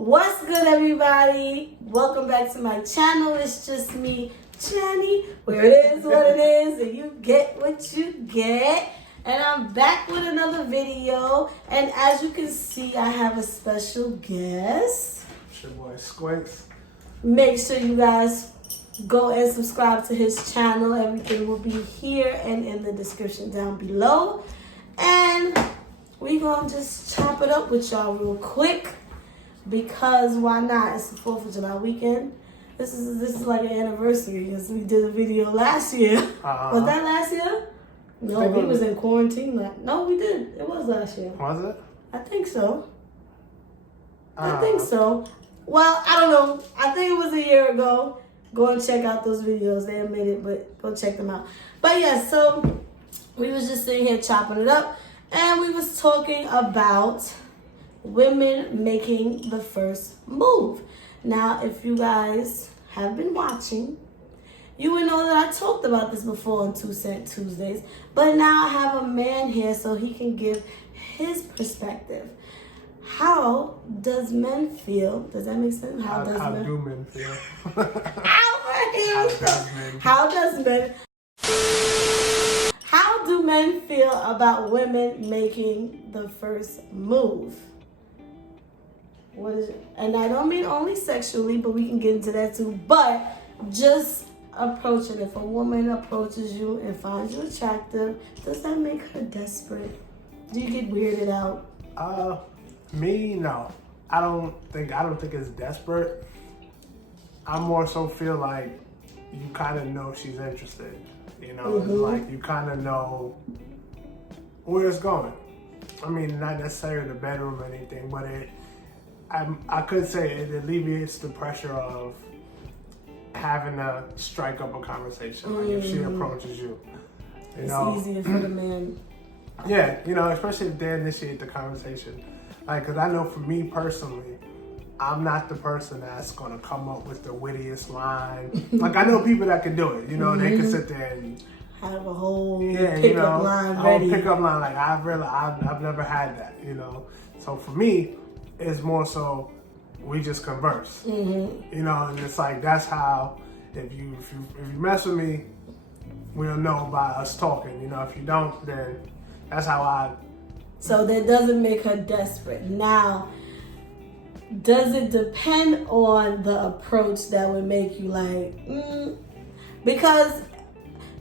What's good, everybody? Welcome back to my channel. It's just me, Jenny, where it is what it is, and you get what you get. And I'm back with another video. And as you can see, I have a special guest. It's your boy itzSquintz. Make sure you guys go and subscribe to his channel. Everything will be here and in the description down below. And we're going to just chop it up with y'all real quick. Because why not? It's the 4th of July weekend. This is like an anniversary because we did a video last year. Was that last year? No, we was in quarantine. No, we did. It was last year. Was it? I think so. I think so. Well, I don't know. I think it was a year ago. Go and check out those videos. They admit it, but go check them out. But yeah, so we was just sitting here chopping it up. And we was talking about women making the first move. Now, if you guys have been watching, you would know that I talked about this before on 2 Cent Tuesdays. But now I have a man here so he can give his perspective. How does men feel? Does that make sense? How do men feel? How do men feel about women making the first move? What is it? And I don't mean only sexually, but we can get into that too. But just approaching. If a woman approaches you and finds you attractive, does that make her desperate? Do you get weirded out? Me, no. I don't think it's desperate. I more so feel like you kind of know she's interested. You know, It's like you kind of know where it's going. I mean, not necessarily the bedroom or anything, but I could say it alleviates the pressure of having to strike up a conversation. Like if she approaches you, It's easier for the man. Yeah, especially if they initiate the conversation. Like, because I know for me personally, I'm not the person that's going to come up with the wittiest line. Like, I know people that can do it. They can sit there and have a whole pickup line ready. A whole pickup line. Like, I've never had that, So for me, it's more so we just converse. And it's like, that's how, if you mess with me, we'll know by us talking. If you don't, then that's how I... So that doesn't make her desperate. Now, does it depend on the approach that would make you like, Because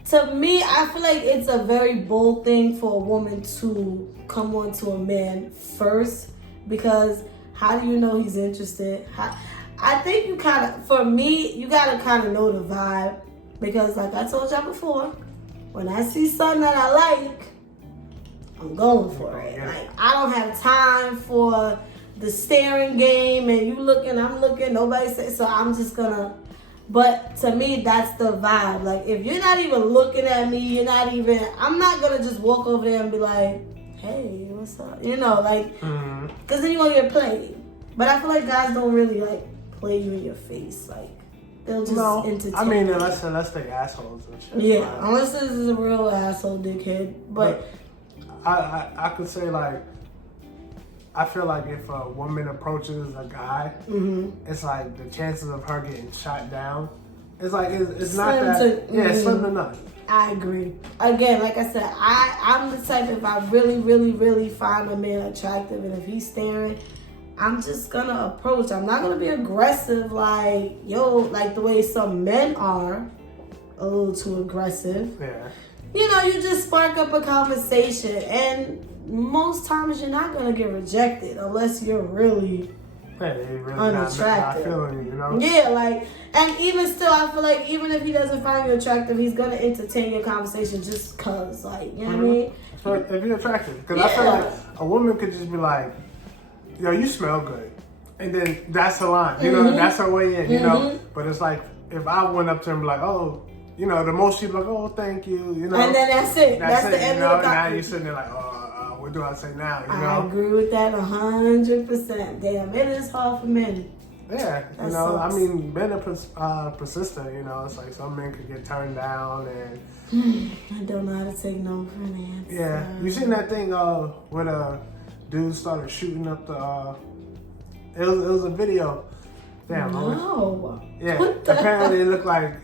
to me, I feel like it's a very bold thing for a woman to come on to a man first. Because how do you know he's interested? I think you for me, you got to kind of know the vibe. Because like I told y'all before, when I see something that I like, I'm going for it. Like, I don't have time for the staring game and you looking, I'm looking, nobody says, so I'm just gonna, but to me, that's the vibe. Like, if you're not even looking at me, I'm not gonna just walk over there and be like, hey, what's up? Because then you're gonna get played. But I feel like guys don't really, play you in your face. Like, they'll just entertain. I mean, unless they assholes and shit. Yeah, unless this is a real asshole dickhead. But I could say, I feel like if a woman approaches a guy, it's like the chances of her getting shot down, it's like, it's not that, it's slim to none. I agree. Again, like I said, I'm the type, if I really, really, really find a man attractive and if he's staring, I'm just gonna approach. I'm not gonna be aggressive like the way some men are, a little too aggressive. Yeah. You just spark up a conversation, and most times you're not gonna get rejected unless you're really, unattractive. Not feeling you, Yeah, and even still, I feel like even if he doesn't find you attractive, he's gonna entertain your conversation just cause, what I mean? So if you're attractive, because I feel like a woman could just be like, yo, you smell good, and then that's her line, that's her way in, But it's like if I went up to him and be like, oh. The most people like, oh, thank you, And then that's it. That's the end of the Now you're sitting there like, what do I say now? I agree with that 100%. Damn, it is hard for men. Yeah, I mean, men are persistent, It's like some men could get turned down and... I don't know how to take no for an answer. Yeah, you seen that thing where the dude started shooting up It was a video. Damn. No. Yeah. Apparently, it looked like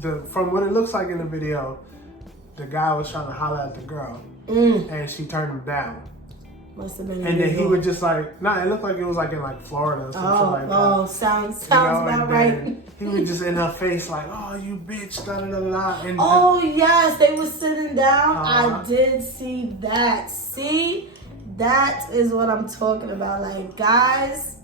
the from what it looks like in the video, the guy was trying to holler at the girl, and she turned him down. Must have been. And then he would just like, it looked like it was like in like Florida or something like that. Oh, sounds about right. He was just in her face like, oh, you bitch, da da da da. And yes, they were sitting down. I did see that. See, that is what I'm talking about. Like, guys,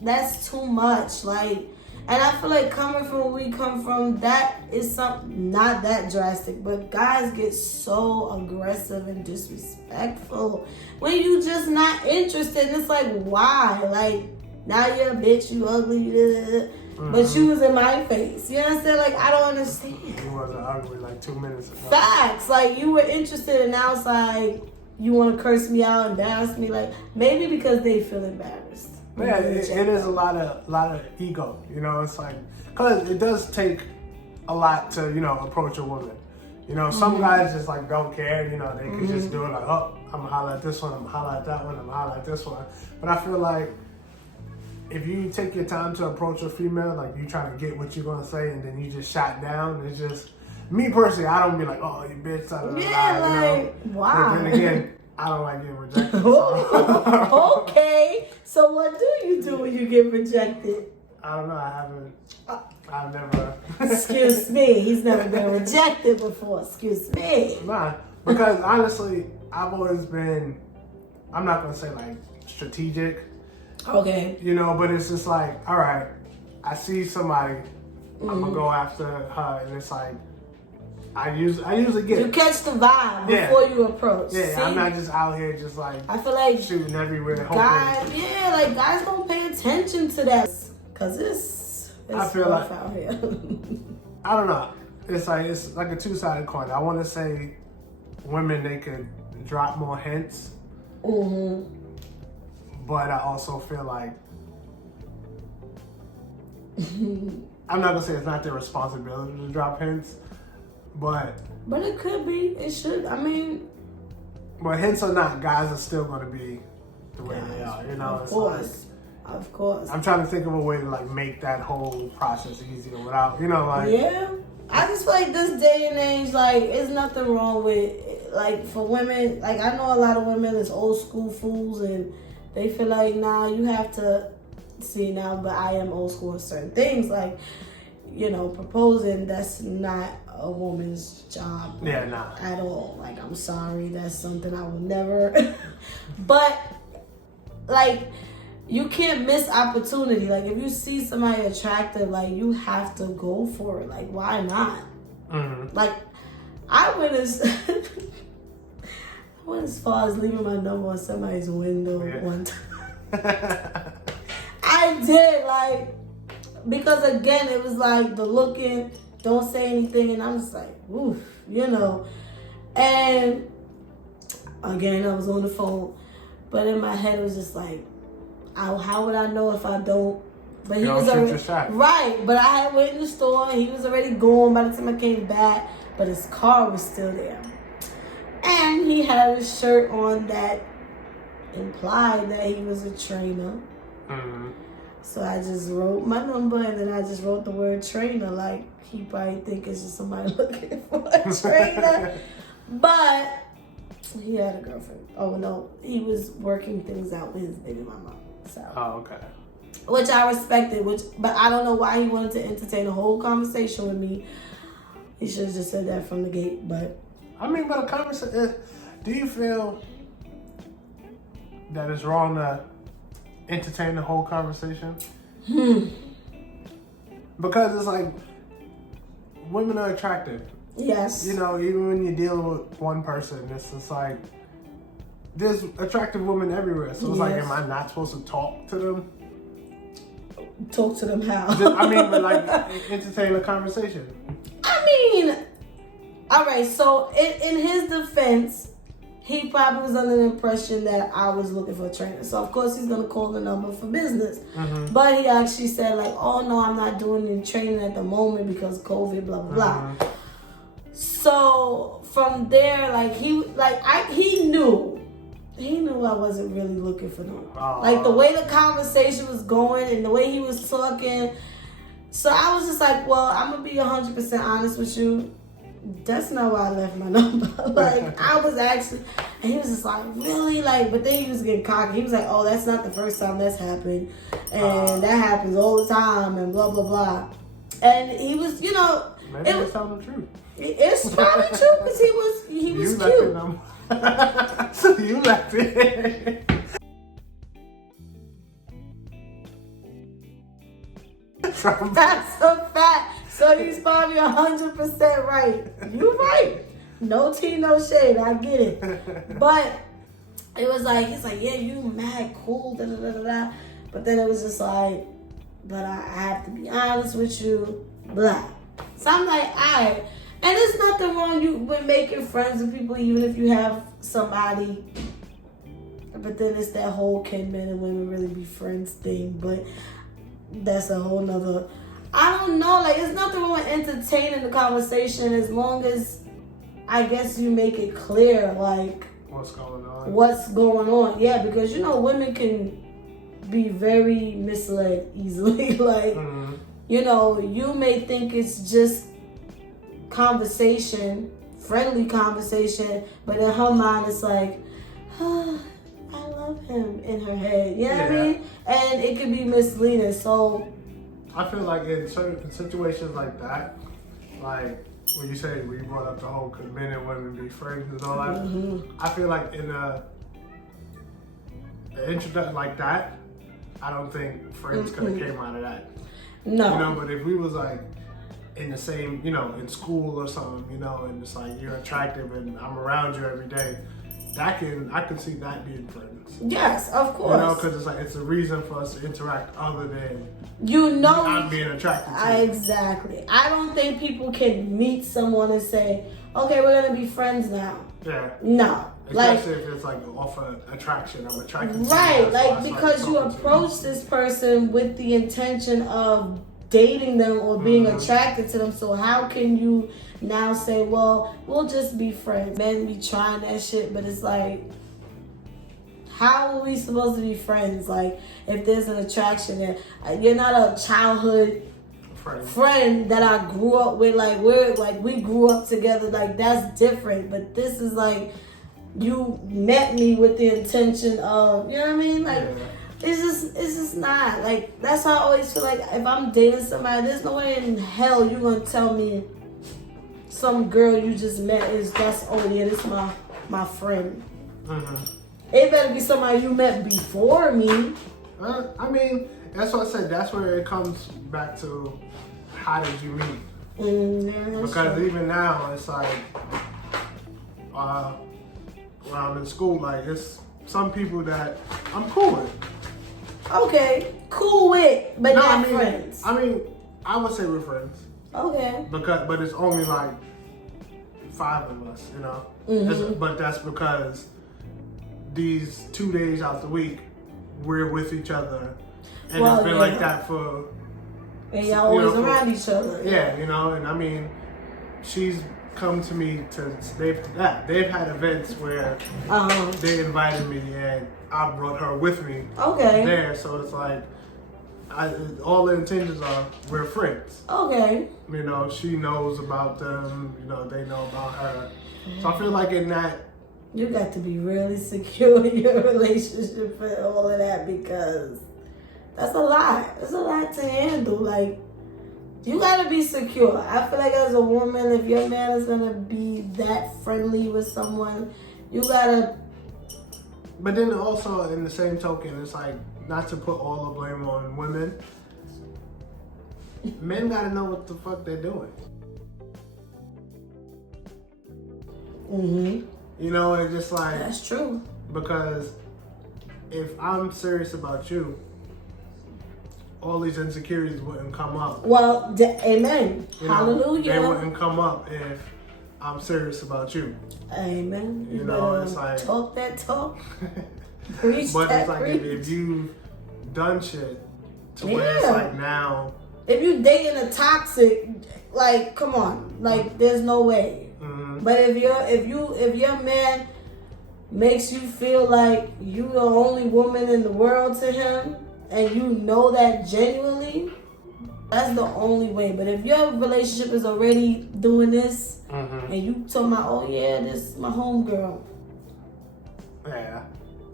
that's too much. Like, and I feel like coming from where we come from, that is something not that drastic, but guys get so aggressive and disrespectful when you just not interested. And it's like, why? Like, now you're a bitch, you ugly, but you was in my face. You understand? Like, I don't understand. You wasn't ugly like 2 minutes ago. Facts. Like, you were interested, and now it's like, you want to curse me out, embarrass me. Like, maybe because they feel embarrassed. Yeah, it is a lot of ego, you know. It's like, cause it does take a lot to, you know, approach a woman. You know, some guys just like don't care. You know, they can just do it like, oh, I'm gonna holler at this one, I'm gonna holler at that one, I'm gonna holler at this one. But I feel like if you take your time to approach a female, like you trying to get what you're gonna say, and then you just shot down, it's just me personally. I don't be like, oh, you bitch, wow. But then again, I don't like getting rejected. So. Okay. So what do you do when you get rejected? I don't know. I've never. Excuse me. He's never been rejected before. Excuse me. Nah, because honestly, I've always been, I'm not going to say like strategic. Okay. You know, but it's just like, all right, I see somebody, I'm going to go after her, and it's like, I usually get you catch the vibe before you approach. Yeah, see? I'm not just out here just like I feel like shooting everywhere. Guys don't pay attention to that because it's I feel like out here. I don't know. It's like a two-sided coin. I want to say women, they could drop more hints, but I also feel like I'm not gonna say it's not their responsibility to drop hints. But it could be. It should. I mean. But hints or not, guys are still going to be the way they are. You know, Of course. I'm trying to think of a way to like make that whole process easier without, you know, like. Yeah. I just feel like this day and age, like, there's nothing wrong with, like, for women. Like, I know a lot of women that's old school fools, and they feel like, nah, you have to see now. But I am old school in certain things, like, you know, proposing. That's not a woman's job at all. Like, I'm sorry, that's something I would never but like, you can't miss opportunity. Like, if you see somebody attractive, like, you have to go for it. Like, why not? Like, I went as far as leaving my number on somebody's window one time. I did, like, because again, it was like the looking, don't say anything, and I'm just like, oof, you know. And again, I was on the phone, but in my head it was just like, how would I know if I don't? But he was already right. But I had went in the store, and he was already gone by the time I came back. But his car was still there, and he had a shirt on that implied that he was a trainer. So I just wrote my number, and then I just wrote the word trainer. Like, he probably think it's just somebody looking for a trainer. But he had a girlfriend. Oh, no. He was working things out with his baby mama. So. Oh, okay. Which I respected. But I don't know why he wanted to entertain a whole conversation with me. He should have just said that from the gate. But I mean, but a conversation. Do you feel that it's wrong to entertain the whole conversation? Because it's like, women are attractive. Yes. You know, even when you're dealing with one person, it's just like, there's attractive women everywhere. So it's like, am I not supposed to talk to them? Talk to them how? I mean, but like, entertain a conversation. I mean, all right, so in his defense, he probably was under the impression that I was looking for a trainer. So, of course, he's going to call the number for business. But he actually said, like, oh, no, I'm not doing any training at the moment because COVID, blah, blah, blah. So, from there, like, he knew he knew I wasn't really looking for no. Like the way the conversation was going and the way he was talking. So I was just like, well, I'm gonna be 100% honest with you. That's not why I left my number. Like I was actually, and he was just like, really? Like, but then he was getting cocky. He was like, oh, that's not the first time that's happened, and that happens all the time, and blah blah blah. And he was, you know, maybe it's telling the truth. It's probably true because he was cute. So you left it. That's a fact. So he's probably 100% right. You're right. No tea, no shade. I get it. But it was like, he's like, yeah, you mad cool, da da da da da. But then it was just like, but I have to be honest with you, blah. So I'm like, alright. And there's nothing wrong with making friends with people, even if you have somebody. But then it's that whole can men and women really be friends thing. But that's a whole nother. I don't know. Like, there's nothing wrong with entertaining the conversation as long as I guess you make it clear, like, what's going on. Yeah, because, you know, women can be very misled easily. Like, you know, you may think it's just conversation, friendly conversation, but in her mind it's like, oh, I love him in her head. You know what I mean? And it could be misleading. So I feel like in certain situations like that, like when you say we brought up the whole could men and women be friends and all that, I feel like in an introduction like that, I don't think friends could have came out of that. No. You know, but if we was like in the same, you know, in school or something, you know, and it's like you're attractive and I'm around you every day, I can see that being friends. Yes, of course. You know, because it's like it's a reason for us to interact other than I'm being attracted to you. Exactly. I don't think people can meet someone and say, okay, we're gonna be friends now. Yeah. No. Especially if it's like off of attraction. I'm attracted to you. Right, like because you approach this person with the intention of dating them or being attracted to them. So how can you now say, well, we'll just be friends? Men be trying that shit, but it's like, how are we supposed to be friends? Like, if there's an attraction there, you're not a childhood friend that I grew up with. Like we grew up together. Like that's different. But this is like you met me with the intention of, you know what I mean? Like. Yeah. It's just not. Like, that's how I always feel like if I'm dating somebody, there's no way in hell you're going to tell me some girl you just met this my friend. It better be somebody you met before me. I mean, that's what I said. That's where it comes back to how did you meet? Because even now, it's like, when I'm in school, like, it's some people that I'm cool with. Okay, cool with, but not friends. I mean, I would say we're friends. Okay. But it's only like 5 of us, you know. But that's because these 2 days out the week we're with each other, and it's been like that for. And y'all always around each other. Yeah, you know, and I mean, she's come to me they've had events where they invited me and I brought her with me there, so it's like all the intentions are we're friends. Okay. You know, she knows about them, you know, they know about her. So I feel like in that you got to be really secure in your relationship for all of that, because that's a lot. It's a lot to handle. Like, you gotta be secure. I feel like as a woman, if your man is gonna be that friendly with someone, you gotta. But then also, in the same token, it's like, not to put all the blame on women. Men gotta know what the fuck they're doing. You know, it's just like. That's true. Because if I'm serious about you, all these insecurities wouldn't come up. Well, amen. You know, hallelujah. They wouldn't come up if I'm serious about you. Amen. You know, it's like talk that talk. Preach but that it's like preach. if you've done shit to where it's like now. If you dating a toxic, like, come on, like, there's no way. But if your man makes you feel like you the only woman in the world to him, and you know that genuinely, that's the only way. But if your relationship is already doing this, and you talking about, oh yeah, this is my homegirl. Yeah.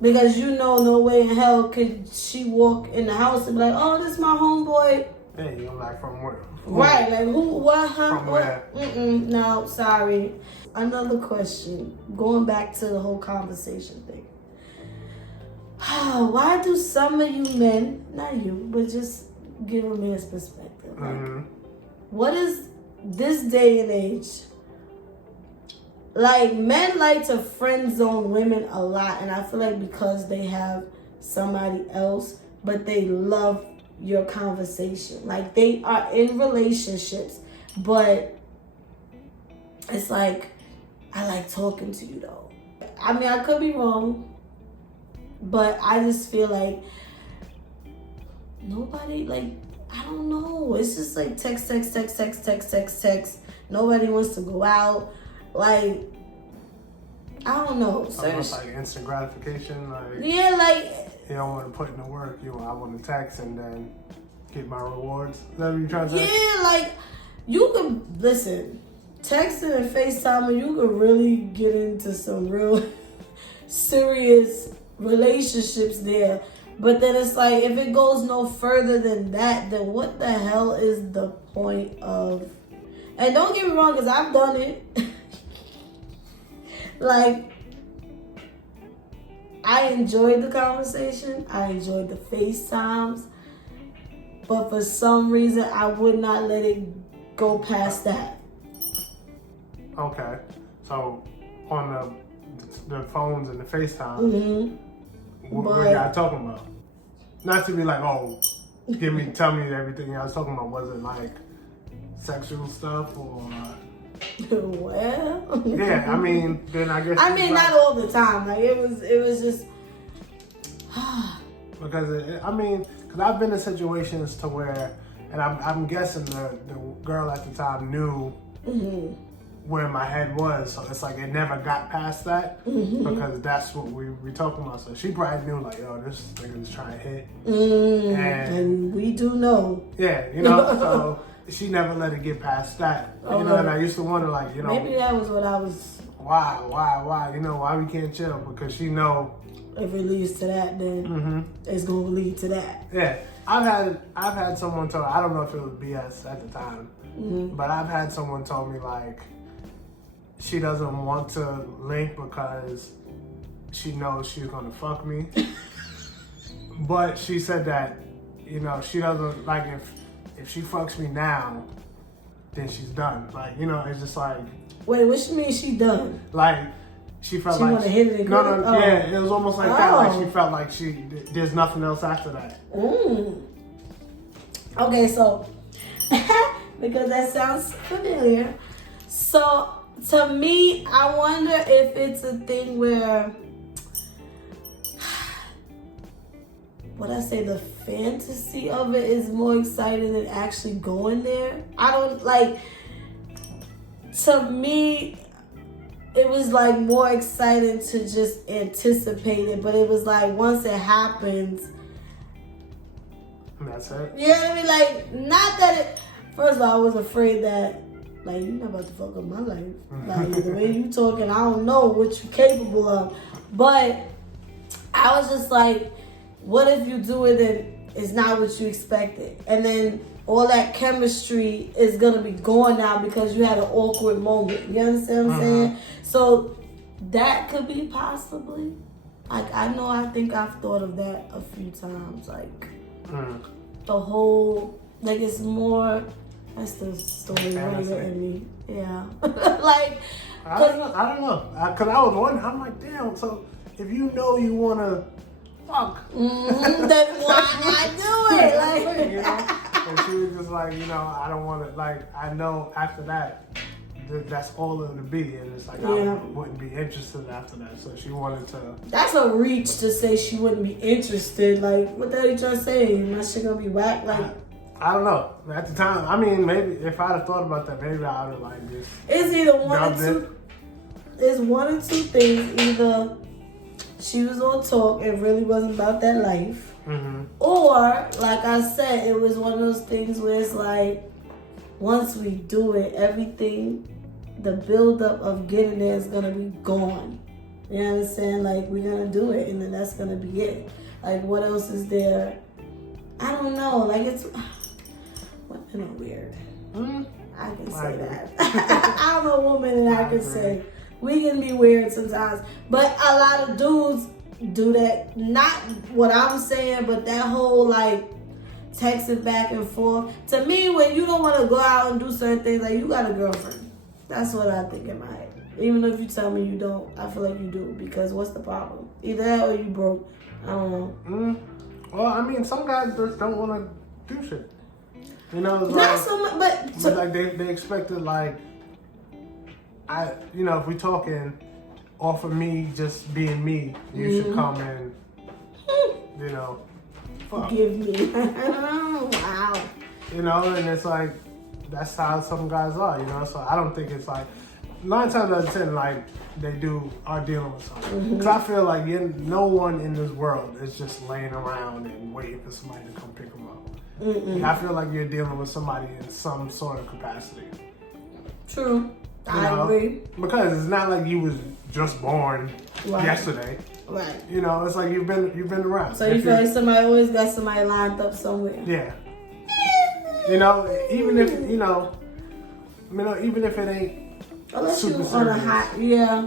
Because you know no way in hell could she walk in the house and be like, oh, this is my homeboy. Yeah, you're like, from where? Right, like who, what, huh? From where? No, sorry. Another question, going back to the whole conversation thing. Why do some of you men, not you, but just give a man's perspective. Like, what is this day and age? Like, men like to friend zone women a lot, and I feel like because they have somebody else, but they love your conversation. Like, they are in relationships, but it's like, I like talking to you though. I mean, I could be wrong, but I just feel like nobody, like, I don't know. It's just like text. Nobody wants to go out. Like, I don't know. Almost like instant gratification. Like, yeah, like, you don't want to put in the work. I want to text and then get my rewards. Is that what you're trying to say? Yeah, like, you could, listen, texting and FaceTiming, you could really get into some real serious relationships there. But then it's like, if it goes no further than that, then what the hell is the point of... And don't get me wrong, because I've done it. Like, I enjoyed the conversation. I enjoyed the FaceTimes. But for some reason, I would not let it go past that. Okay. So, on the phones and the FaceTime, what y'all talking about? Not to be like, oh, tell me everything y'all was talking about. Was it like sexual stuff or? Well, yeah, I mean, then I guess. I mean, not all the time. Like, it was just. Because because I've been in situations to where, and I'm guessing the girl at the time knew where my head was, so it's like it never got past that because that's what we talking about. So she probably knew, like, yo, this nigga's trying to hit, and we do know. Yeah, so she never let it get past that. And I used to wonder, like, maybe that was what I was. Why? Why we can't chill? Because she know if it leads to that, then it's gonna lead to that. Yeah, I've had someone tell. I don't know if it was BS at the time, but I've had someone tell me, like, she doesn't want to link because she knows she's gonna fuck me. But she said that, she doesn't, like, if she fucks me now, then she's done. Like, it's just like. Wait, what you mean she done? Like, she felt she like. Want to hit it and no, yeah, it was almost like that. Like, she felt like there's nothing else after that. Okay, so, because that sounds familiar. So, to me, I wonder if it's a thing where, the fantasy of it is more exciting than actually going there. I don't, like, to me, it was, like, more exciting to just anticipate it, but it was like, once it happens, that's it. You know what I mean? Like, not that it, first of all, I was afraid that, like, you're not about to fuck up my life. Like, the way you talking, I don't know what you're capable of. But I was just like, what if you do it and it's not what you expected? And then all that chemistry is going to be gone now because you had an awkward moment. You understand what I'm saying? So that could be possibly. Like, I think I've thought of that a few times. Like, the whole, like, it's more... That's the story writer in me. Yeah. Like, I don't know. Because I was wondering, I'm like, damn, so if you know you want to fuck. Then why do it? Like, and she was just like, I don't want to, like, I know after that, that's all it would be. And it's like, I wouldn't be interested after that. So she wanted to. That's a reach to say she wouldn't be interested. Like, what the hell you trying to say? My shit gonna be whack? Like, I don't know. At the time, I mean, maybe if I'd have thought about that, maybe I would have, like, just. It's either one or two. It's one or two things. Either she was on talk. It really wasn't about that life. Mm-hmm. Or, like I said, it was one of those things where it's like, once we do it, everything, the buildup of getting there is going to be gone. You understand? Like, we're going to do it, and then that's going to be it. Like, what else is there? I don't know. Like, it's... Women are weird. Mm-hmm. I can say that. I'm a woman, and I can say we can be weird sometimes. But a lot of dudes do that. Not what I'm saying, but that whole, like, texting back and forth. To me, when you don't want to go out and do certain things, like, you got a girlfriend. That's what I think in my head. Even if you tell me you don't, I feel like you do. Because what's the problem? Either that or you broke. I don't know. Well, I mean, some guys just don't want to do shit. You know, it's not like, so much, but like they expected, like, if we talking off of me just being me, you should come and, fuck. Give me. Wow. And it's like, that's how some guys are, so I don't think it's like, 9 times out of 10, like, they are dealing with something. Because I feel like no one in this world is just laying around and waiting for somebody to come pick them up. I feel like you're dealing with somebody in some sort of capacity. True. I agree. Because it's not like you was just born yesterday. Right. It's like you've been around. So you feel like somebody always got somebody lined up somewhere. Yeah. Even if even if it ain't unless super you serious. on a high, yeah.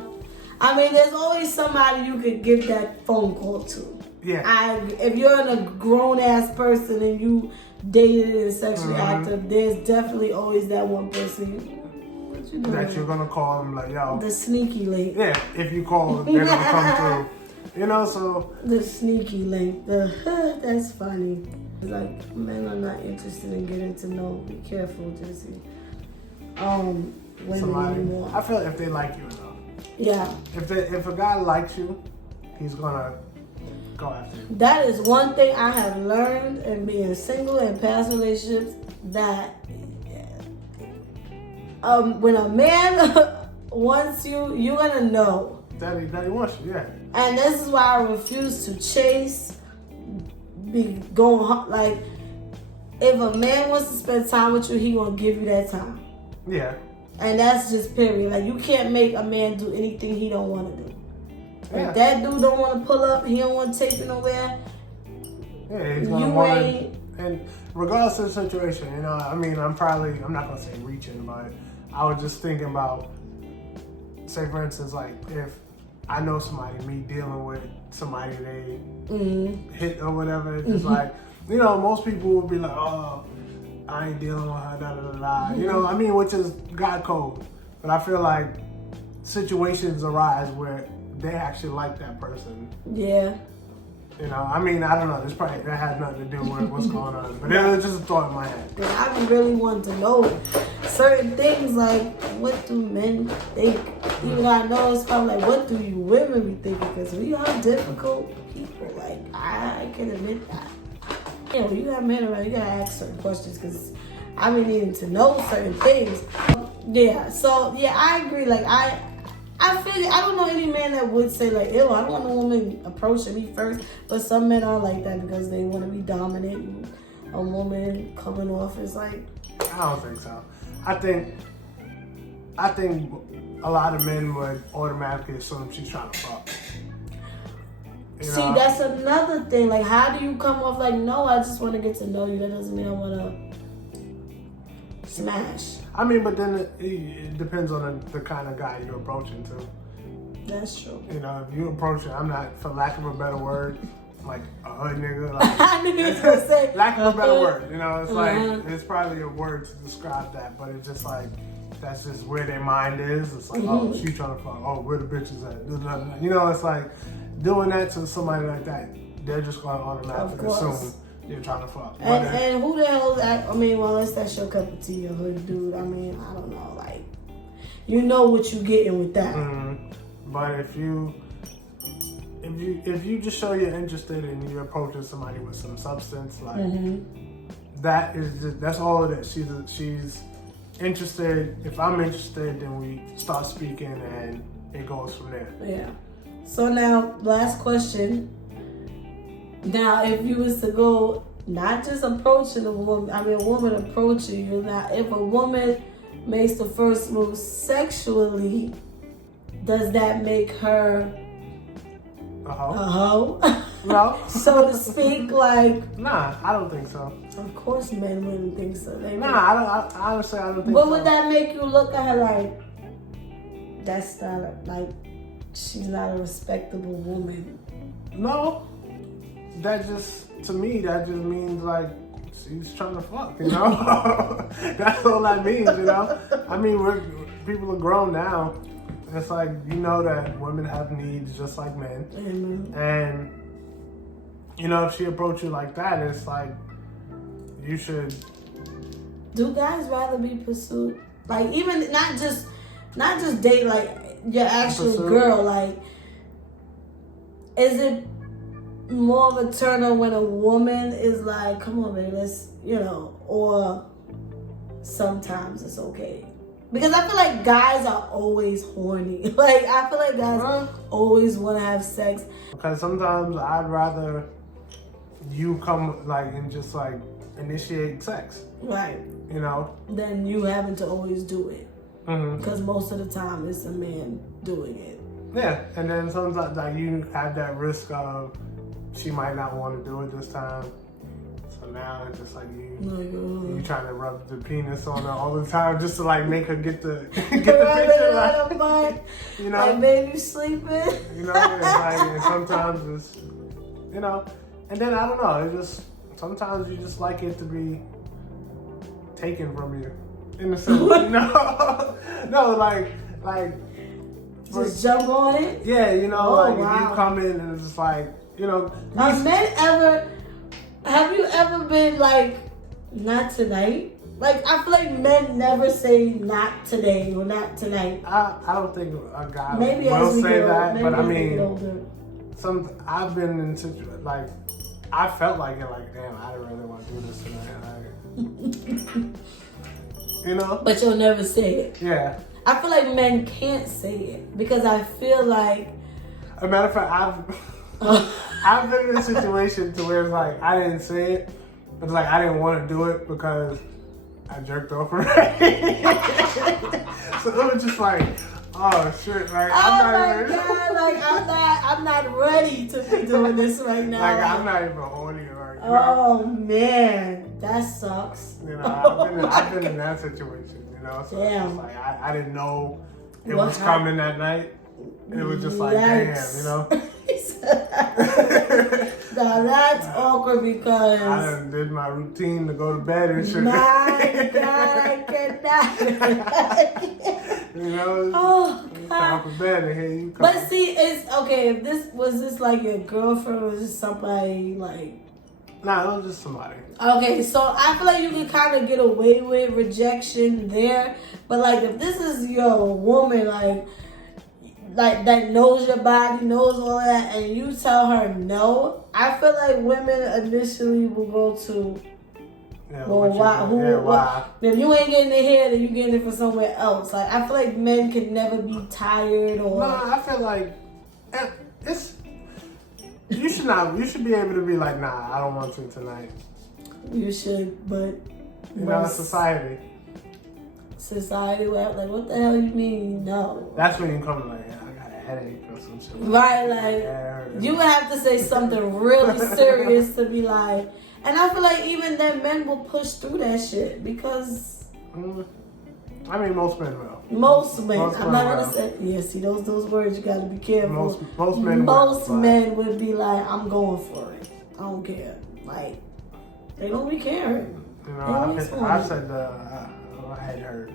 I mean, there's always somebody you could give that phone call to. Yeah. If you're a grown ass person and you dated and sexually active, there's definitely always that one person. What you doing? That you're gonna call them like, yo. The sneaky link. Yeah. If you call them, they're gonna come through. So. The sneaky link. That's funny. It's like, men are not interested in getting to know. Be careful, Jesse. Women anymore. I feel like if they like you enough. Yeah. If a guy likes you, he's gonna go after you. That is one thing I have learned in being single and past relationships, that when a man wants you, you're gonna know. That he wants you, yeah. And this is why I refuse to chase. Like, if a man wants to spend time with you, he gonna give you that time. Yeah. And that's just period. Like, you can't make a man do anything he don't want to do. Yeah. If that dude don't want to pull up, he don't want to take you nowhere. Yeah, he's gonna want to. And regardless of the situation, I'm not gonna say reaching, but I was just thinking about, say for instance, like if I know somebody, me dealing with somebody they hit or whatever, it's just like, most people would be like, oh, I ain't dealing with her, da da da da. Which is God code. But I feel like situations arise where they actually like that person. Yeah. I don't know. That has nothing to do with what's going on. But it was just a thought in my head. I really want to know certain things, like, what do men think? Even I know it's probably like, what do you women be thinking? Because we are difficult people. Like, I can admit that. When you got men around, you gotta ask certain questions, because I be needing to know certain things. Yeah. So yeah, I agree. Like, I feel I don't know any man that would say like, ew, I don't want a woman approaching me first. But some men are like that because they want to be dominant. And a woman coming off is like, I don't think so. I think a lot of men would automatically assume she's trying to fuck. See, that's another thing. Like, how do you come off like, no, I just want to get to know you. That doesn't mean I want to smash. But then it depends on the kind of guy you're approaching too. That's true. If you approach it, I'm not, for lack of a better word, like a hood nigga. Like, I knew you was gonna say lack of a better word. It's like, it's probably a word to describe that, but it's just like, that's just where their mind is. It's like, oh, she's trying to fuck. Oh, where the bitches at? It's like, doing that to somebody like that, they're just going to automatically assume you're trying to fuck. And who the hell is that? Unless that's your cup of tea, a hood dude. I don't know. Like, what you getting with that. But if you just show you're interested and you're approaching somebody with some substance, like that's all it is. She's interested. If I'm interested, then we start speaking and it goes from there. Yeah. So now, last question. Now, if you was to go, not just approaching a woman approaching you. Now, if a woman makes the first move sexually, does that make her a hoe? No. So to speak, like... Nah, I don't think so. Of course men wouldn't think so. Honestly, I don't think so. What would that make you look at her like, that's not, like, she's not a respectable woman? No. To me, that just means, like, she's trying to fuck, you know? That's all that means, you know? I mean, people are grown now. It's like, you know that women have needs just like men. Amen. And, you know, if she approached you like that, it's like, you should... Do guys rather be pursued? Like, even, not just date, like, your actual Pursued. girl, like, is it more of a turn on when a woman is like, come on, baby, let's, you know, or sometimes it's okay? Because I feel like guys are always horny. Like, I feel like guys always want to have sex. Because sometimes I'd rather you come, like, and just, like, initiate sex. Right. You know? Then you having to always do it. Mm-hmm. Because most of the time it's a man doing it. Yeah, and then sometimes, like, you have that risk of she might not want to do it this time. So now it's just like you trying to rub the penis on her all the time just to, like, make her get the picture. Like, you know? Like, baby sleeping. You know? It's like, and sometimes it's, you know, and then I don't know, it just, sometimes you just like it to be taken from you. In the sense, you know? No, like, just jump on it? Yeah, you know, wow. If you come in and it's just like, you know. Have you ever been like, not tonight? Like, I feel like men never say not today or not tonight. I don't think a guy maybe will say that, but I mean, I've been in situations, like, I felt like it, like, damn, I don't really want to do this tonight. Like, you know? But you'll never say it. Yeah. I feel like men can't say it because I feel like... A matter of fact, I've been in a situation to where it's like, I didn't say it, but it's like, I didn't want to do it because I jerked off already. So it was just like, oh shit, like, I'm not ready to be doing this right now. Like, I'm not even horny. Like, oh man, that sucks. You know, I've been in that situation, you know, so damn. It's just like, I didn't know it was coming that night. It was just like, damn, you know. Now that's awkward because I done did my routine to go to bed and shit. My God, I cannot. You know, oh it's God. time for bed and here you come. But see, it's okay. If this was like your girlfriend, or was this somebody like? Nah, it was just somebody. Okay, so I feel like you can kind of get away with rejection there, but like if this is your woman, like that knows your body, knows all that, and you tell her no, I feel like women initially will go to, why? If you ain't getting it here, then you getting it from somewhere else. Like, I feel like men can never be tired or... No, I feel like it's... You should be able to be like, nah, I don't want to tonight. You should, but... You know, society. Society, like, what the hell you mean no? That's when you come like, I got a headache or some shit. Right, like, you would have to say something really serious to be like... And I feel like even then men will push through that shit because... I mean, most men will. Most men. I'm not going to say... Yeah, see, those words, you got to be careful. Most men would be like, I'm going for it. I don't care. Like, they don't be caring. You know, I've said my head hurt.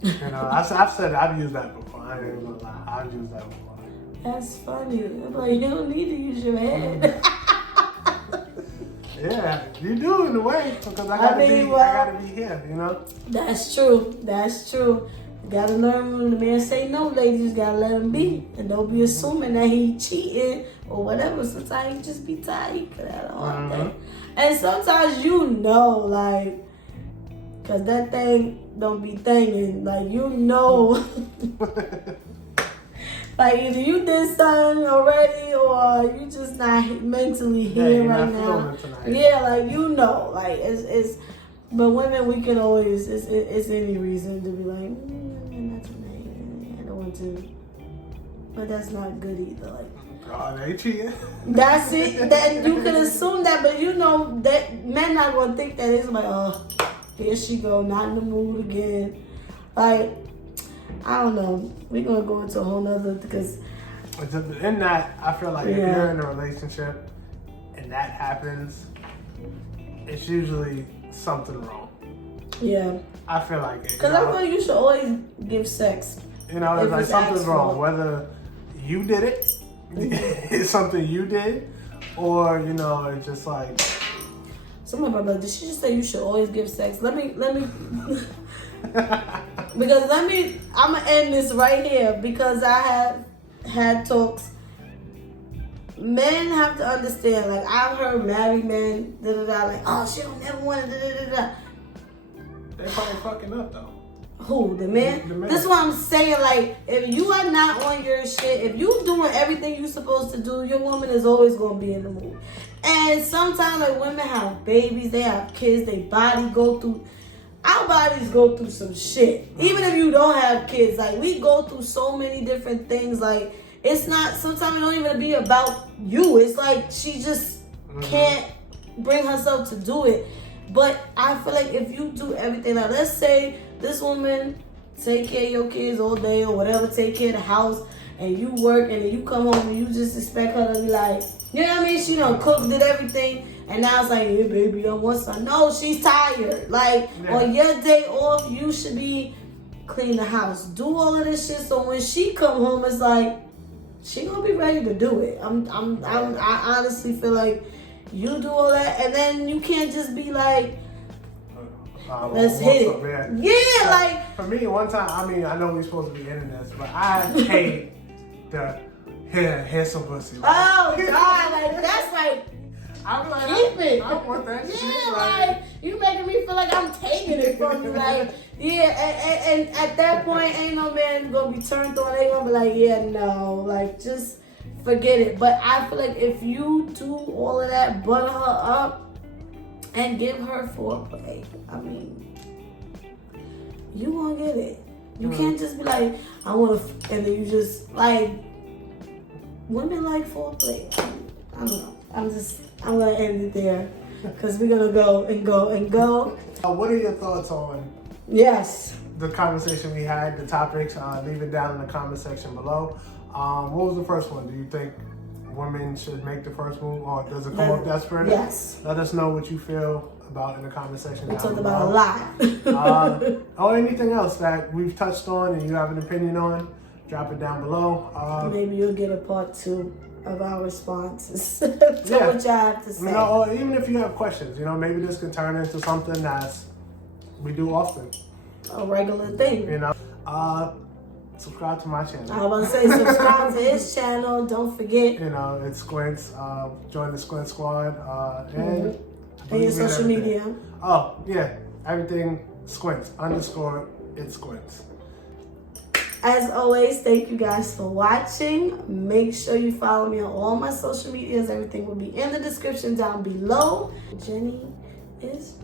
You know, I've used that before. I ain't even gonna lie. I've used that before. That's funny. I'm like, you don't need to use your head. Yeah, you do in a way, because I gotta be here, you know? That's true. You gotta learn when the man say no, ladies, you gotta let him be. And don't be assuming that he cheating or whatever. Sometimes he just be tired. He could have a hard day. And sometimes you know, like, because that thing don't be thinging. Like, you know. Like either you did something already, or you just not mentally here right now. Yeah, like like it's. But women, we can always. It's any reason to be like, not tonight. I don't want to. But that's not good either. Like. Oh, they cheating. That's it. That you can assume that, but that men not gonna think that. It's like, oh, here she go, not in the mood again. Like, I don't know. We're gonna go into a whole nother because in that, I feel like if you're in a relationship and that happens, it's usually something wrong. Yeah. I feel like it. Because I feel like you should always give sex. It's like something's wrong, whether you did it. It's something you did, or it's just like. Somebody probably did she just say you should always give sex? Let me because I'm gonna end this right here because I have had talks. Men have to understand, like I've heard married men like, oh she don't never want to They're probably fucking up though. Who, the man? The man. That's what I'm saying. Like, if you are not on your shit, if you doing everything you supposed to do, your woman is always gonna be in the mood. And sometimes, like, women have babies, they have kids, our bodies go through some shit. Even if you don't have kids, like, we go through so many different things. Like, it's not, sometimes it don't even be about you. It's like she just can't bring herself to do it. But I feel like if you do everything, like, let's say this woman take care of your kids all day or whatever, take care of the house, and you work, and then you come home and you just expect her to be like, you know what I mean? She done cooked, did everything, and now it's like, hey, baby, I want some. No, she's tired. Like, on your day off, you should be clean the house, do all of this shit, so when she come home, it's like, she gonna be ready to do it. I honestly feel like you do all that, and then you can't just be like, let's hit it. Yeah, like. For me, one time, I know we're supposed to be ending this, but I hate the here's some pussy. Like, oh, God, like, that's like, I'm like, keep it. I want that shit. Yeah, like, you making me feel like I'm taking it from you. Like, yeah, and at that point, ain't no man gonna be turned on. They gonna be like, yeah, no, like, just forget it. But I feel like if you do all of that, butter her up, and give her foreplay, you gonna get it. You can't just be like, I want to, and then you just, like, women like foreplay. I don't know. I'm gonna end it there because we're gonna go and go and go. What are your thoughts on the conversation we had, the topics? Leave it down in the comment section below. What was the first one? Do you think women should make the first move, or does it come up desperate? Yes. Let us know what you feel about in the comment section. We talked about a lot. Or anything else that we've touched on and you have an opinion on, drop it down below. Maybe you'll get a part 2 of our responses to what y'all have to say. Or even if you have questions, maybe this can turn into something that we do often. A regular thing. Subscribe to my channel. I was about to say subscribe to his channel. Don't forget. itzSquintz. Join the Squint Squad. And your social media. Oh, yeah. Everything Squintz _ itzSquintz. As always, thank you guys for watching. Make sure you follow me on all my social medias. Everything will be in the description down below. Jenny is...